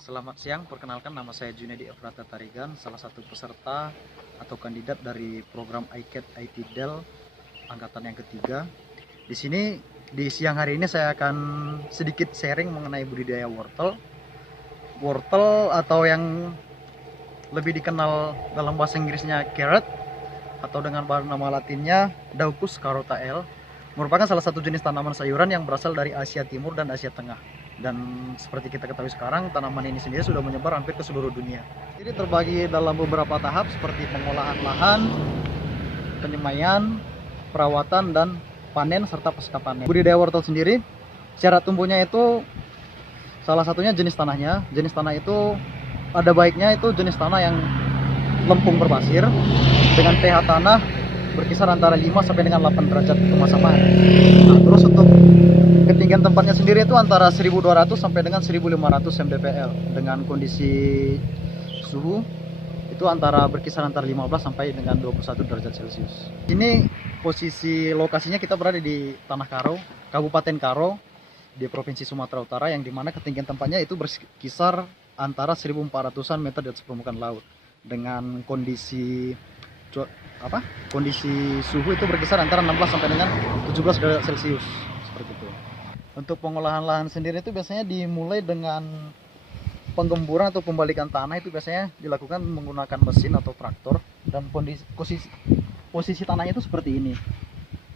Selamat siang, perkenalkan nama saya Junedi Efrata Tarigan, salah satu peserta atau kandidat dari program ICAT IT Del angkatan yang ketiga. Di sini di siang hari ini saya akan sedikit sharing mengenai budidaya wortel. Wortel atau yang lebih dikenal dalam bahasa Inggrisnya carrot atau dengan nama latinnya Daucus carota L, merupakan salah satu jenis tanaman sayuran yang berasal dari Asia Timur dan Asia Tengah. Dan seperti kita ketahui sekarang, tanaman ini sendiri sudah menyebar hampir ke seluruh dunia. Jadi terbagi dalam beberapa tahap seperti pengolahan lahan, penyemaian, perawatan, dan panen serta pasca panen. Budidaya wortel sendiri, cara tumbuhnya itu salah satunya jenis tanahnya. Jenis tanah itu ada baiknya itu jenis tanah yang lempung berpasir dengan pH tanah berkisar antara 5 sampai dengan 8 derajat kemasamaan. Nah, terus untuk ketinggian tempatnya sendiri itu antara 1200 sampai dengan 1500 mdpl dengan kondisi suhu itu berkisar antara 15 sampai dengan 21 derajat Celcius. Ini posisi lokasinya kita berada di Tanah Karo, Kabupaten Karo di Provinsi Sumatera Utara, yang dimana ketinggian tempatnya itu berkisar antara 1400-an meter di atas permukaan laut dengan kondisi suhu itu berkisar antara 16 sampai dengan 17 derajat Celcius seperti itu. Untuk pengolahan lahan sendiri itu biasanya dimulai dengan penggemburan atau pembalikan tanah, itu biasanya dilakukan menggunakan mesin atau traktor, dan posisi tanahnya itu seperti ini.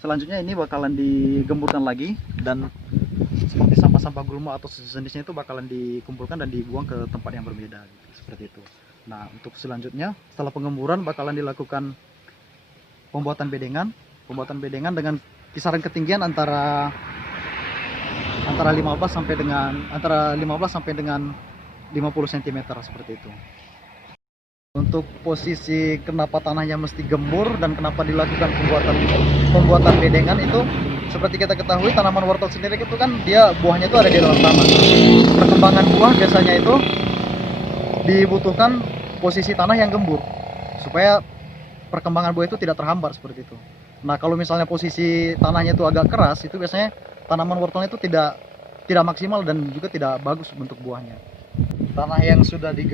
Selanjutnya ini bakalan digemburkan lagi, dan seperti sampah-sampah gulma atau sejenisnya itu bakalan dikumpulkan dan dibuang ke tempat yang berbeda gitu, seperti itu. Nah, untuk selanjutnya setelah penggemburan bakalan dilakukan pembuatan bedengan dengan kisaran ketinggian antara 15 sampai dengan 50 cm seperti itu. Untuk posisi kenapa tanahnya mesti gembur dan kenapa dilakukan pembuatan bedengan itu, seperti kita ketahui tanaman wortel sendiri itu kan dia buahnya itu ada di dalam tanah. Perkembangan buah biasanya itu dibutuhkan posisi tanah yang gembur supaya perkembangan buah itu tidak terhambat seperti itu. Nah, kalau misalnya posisi tanahnya itu agak keras, itu biasanya tanaman wortelnya itu tidak maksimal dan juga tidak bagus bentuk buahnya. Tanah yang sudah di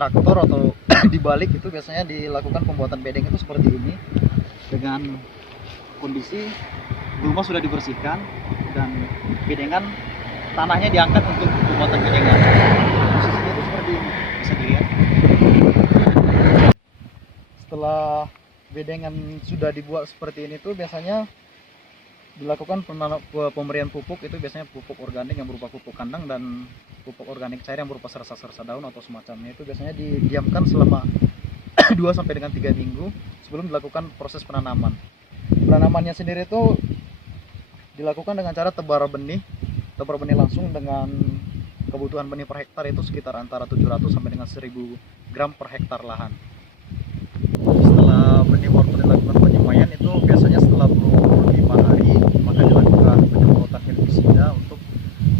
traktor atau dibalik itu biasanya dilakukan pembuatan bedeng itu seperti ini, dengan kondisi gulma sudah dibersihkan dan bedengan tanahnya diangkat untuk pembuatan bedengan. Posisinya itu seperti ini, bisa dilihat. Setelah bedengan sudah dibuat seperti ini tuh biasanya dilakukan pemberian pupuk, itu biasanya pupuk organik yang berupa pupuk kandang dan pupuk organik cair yang berupa serasa-serasa daun atau semacamnya. Itu biasanya didiamkan selama 2 sampai dengan 3 minggu sebelum dilakukan proses penanaman. Penanamannya sendiri itu dilakukan dengan cara tebar benih langsung dengan kebutuhan benih per hektar itu sekitar antara 700 sampai dengan 1000 gram per hektar lahan. Setelah benih wortel dilakukan penyemaian itu biasanya setelah berumur 5 hari maka dilakukan penyemprotan herbisida untuk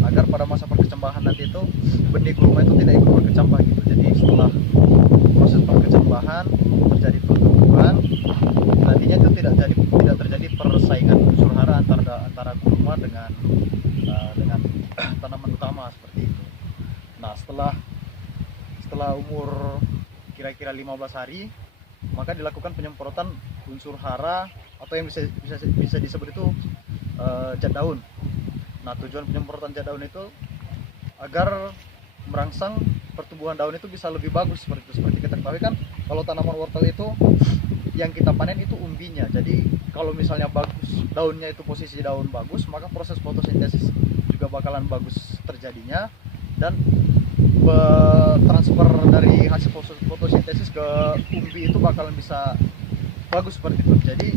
agar pada masa perkecambahan nanti itu benih gulma itu tidak ikut berkecambah gitu. Jadi setelah proses perkecambahan terjadi pertumbuhan, nantinya itu tidak terjadi persaingan unsur hara antara gulma dengan tanaman utama seperti itu. Nah, setelah umur kira-kira 15 hari maka dilakukan penyemprotan unsur hara atau yang bisa disebut itu zat daun. Nah, tujuan penyemprotan zat daun itu agar merangsang pertumbuhan daun itu bisa lebih bagus seperti itu. Seperti kita ketahui kan, kalau tanaman wortel itu yang kita panen itu umbinya. Jadi kalau misalnya bagus daunnya, itu posisi daun bagus, maka proses fotosintesis juga bakalan bagus terjadinya, dan transfer dari hasil fotosintesis ke umbi itu bakalan bisa bagus seperti itu. Jadi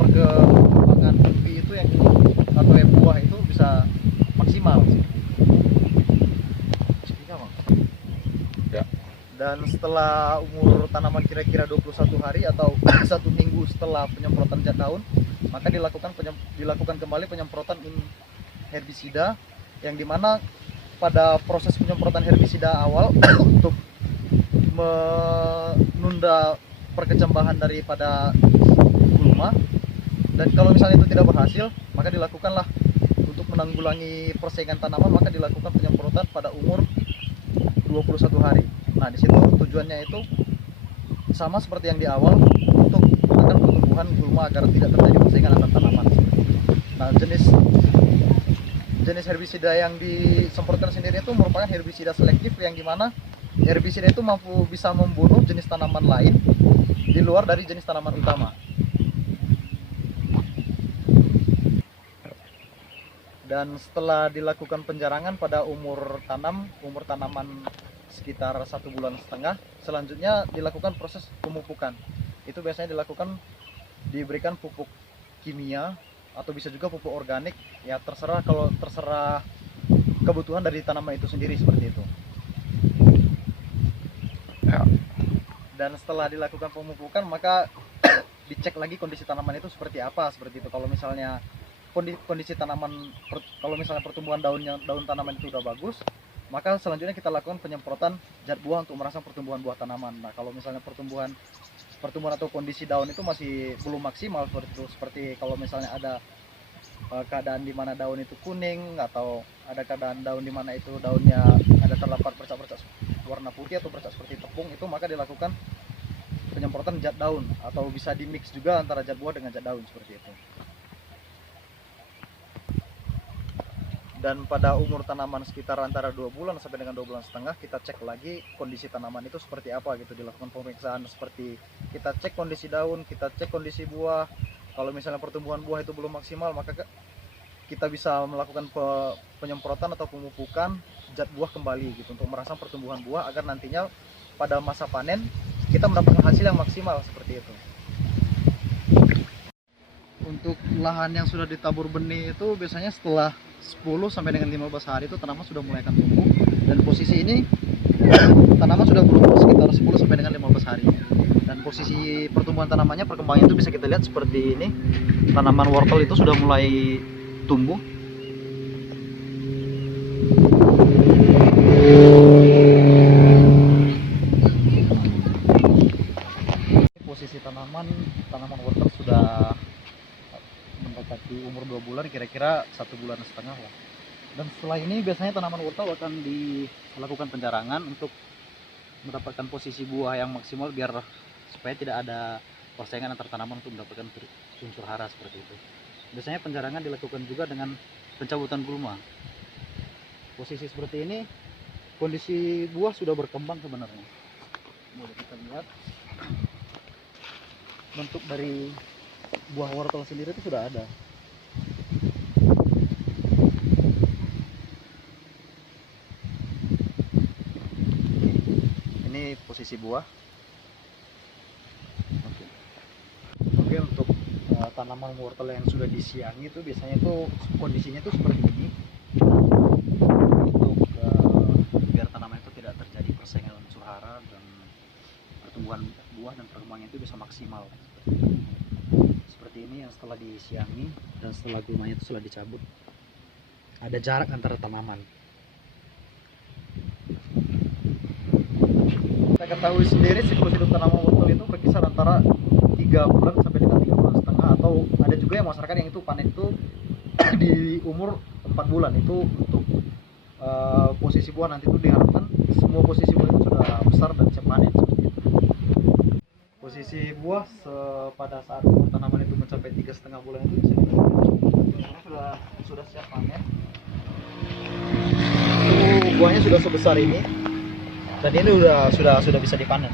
perkembangan umbi itu atau buah itu bisa maksimal. Dan setelah umur tanaman kira-kira 21 hari atau 1 minggu setelah penyemprotan zat daun, maka dilakukan kembali penyemprotan herbisida, yang dimana pada proses penyemprotan herbisida awal untuk menunda perkecambahan daripada gulma, dan kalau misalnya itu tidak berhasil maka dilakukanlah untuk menanggulangi persaingan tanaman, maka dilakukan penyemprotan pada umur 21 hari. Nah, di situ tujuannya itu sama seperti yang di awal, untuk menekan pertumbuhan gulma agar tidak terjadi persaingan antar tanaman. Nah, jenis herbisida yang disemprotkan sendiri itu merupakan herbisida selektif, yang dimana herbisida itu bisa membunuh jenis tanaman lain di luar dari jenis tanaman utama. Dan setelah dilakukan penjarangan pada umur tanaman sekitar 1,5 bulan, selanjutnya dilakukan proses pemupukan. Itu biasanya diberikan pupuk kimia atau bisa juga pupuk organik, ya terserah kebutuhan dari tanaman itu sendiri, seperti itu. Dan setelah dilakukan pemupukan, maka dicek lagi kondisi tanaman itu seperti apa, seperti itu. Kalau misalnya kondisi tanaman, kalau misalnya pertumbuhan daun tanaman itu udah bagus, maka selanjutnya kita lakukan penyemprotan zat buah untuk merangsang pertumbuhan buah tanaman. Nah, kalau misalnya pertumbuhan atau kondisi daun itu masih belum maksimal, seperti itu, seperti kalau misalnya ada keadaan di mana daun itu kuning, atau ada keadaan daun di mana itu daunnya ada terdapat bercak-bercak warna putih atau bercak seperti tepung, itu maka dilakukan penyemprotan zat daun, atau bisa dimix juga antara zat buah dengan zat daun, seperti itu. Dan pada umur tanaman sekitar antara 2 bulan sampai dengan 2,5 bulan, kita cek lagi kondisi tanaman itu seperti apa gitu, dilakukan pemeriksaan seperti kita cek kondisi daun, kita cek kondisi buah. Kalau misalnya pertumbuhan buah itu belum maksimal, maka kita bisa melakukan penyemprotan atau pemupukan zat buah kembali gitu, untuk merangsang pertumbuhan buah agar nantinya pada masa panen kita mendapatkan hasil yang maksimal, seperti itu. Untuk lahan yang sudah ditabur benih itu biasanya setelah 10 sampai dengan 15 hari itu tanaman sudah mulai akan tumbuh, dan posisi ini tanaman sudah berumur sekitar 10 sampai dengan 15 hari. Dan posisi pertumbuhan tanamannya, perkembangannya itu bisa kita lihat seperti ini. Tanaman wortel itu sudah mulai tumbuh. Posisi tanaman wortel sudah mendekati umur 2 bulan, kira-kira 1,5 bulan lah. Dan setelah ini biasanya tanaman wortel akan dilakukan penjarangan untuk mendapatkan posisi buah yang maksimal, biar supaya tidak ada persaingan antar tanaman untuk mendapatkan unsur hara, seperti itu. Biasanya penjarangan dilakukan juga dengan pencabutan gulma. Posisi seperti ini, kondisi buah sudah berkembang sebenarnya. Boleh kita lihat bentuk dari buah wortel sendiri itu sudah ada. Ini posisi buah. Oke, untuk tanaman wortel yang sudah disiangi itu biasanya itu kondisinya itu seperti ini. Untuk biar tanaman itu tidak terjadi persaingan unsur hara, dan pertumbuhan buah dan perkembangan itu bisa maksimal. Seperti ini yang setelah disiangi dan setelah gulmanya itu sudah dicabut, ada jarak antara tanaman. Kita ketahui sendiri siklus hidup tanaman wortel itu berkisar antara 3 bulan sampai dengan 3,5 bulan, atau ada juga yang masyarakat yang itu panen itu di umur 4 bulan. Itu untuk posisi buah nanti itu diharapkan semua posisi buah itu sudah besar dan siap panen, seperti itu. Posisi buah pada saat umur tanaman itu mencapai 3,5 bulan itu bisa sudah siap panen. Itu buahnya sudah sebesar ini, dan ini sudah bisa dipanen.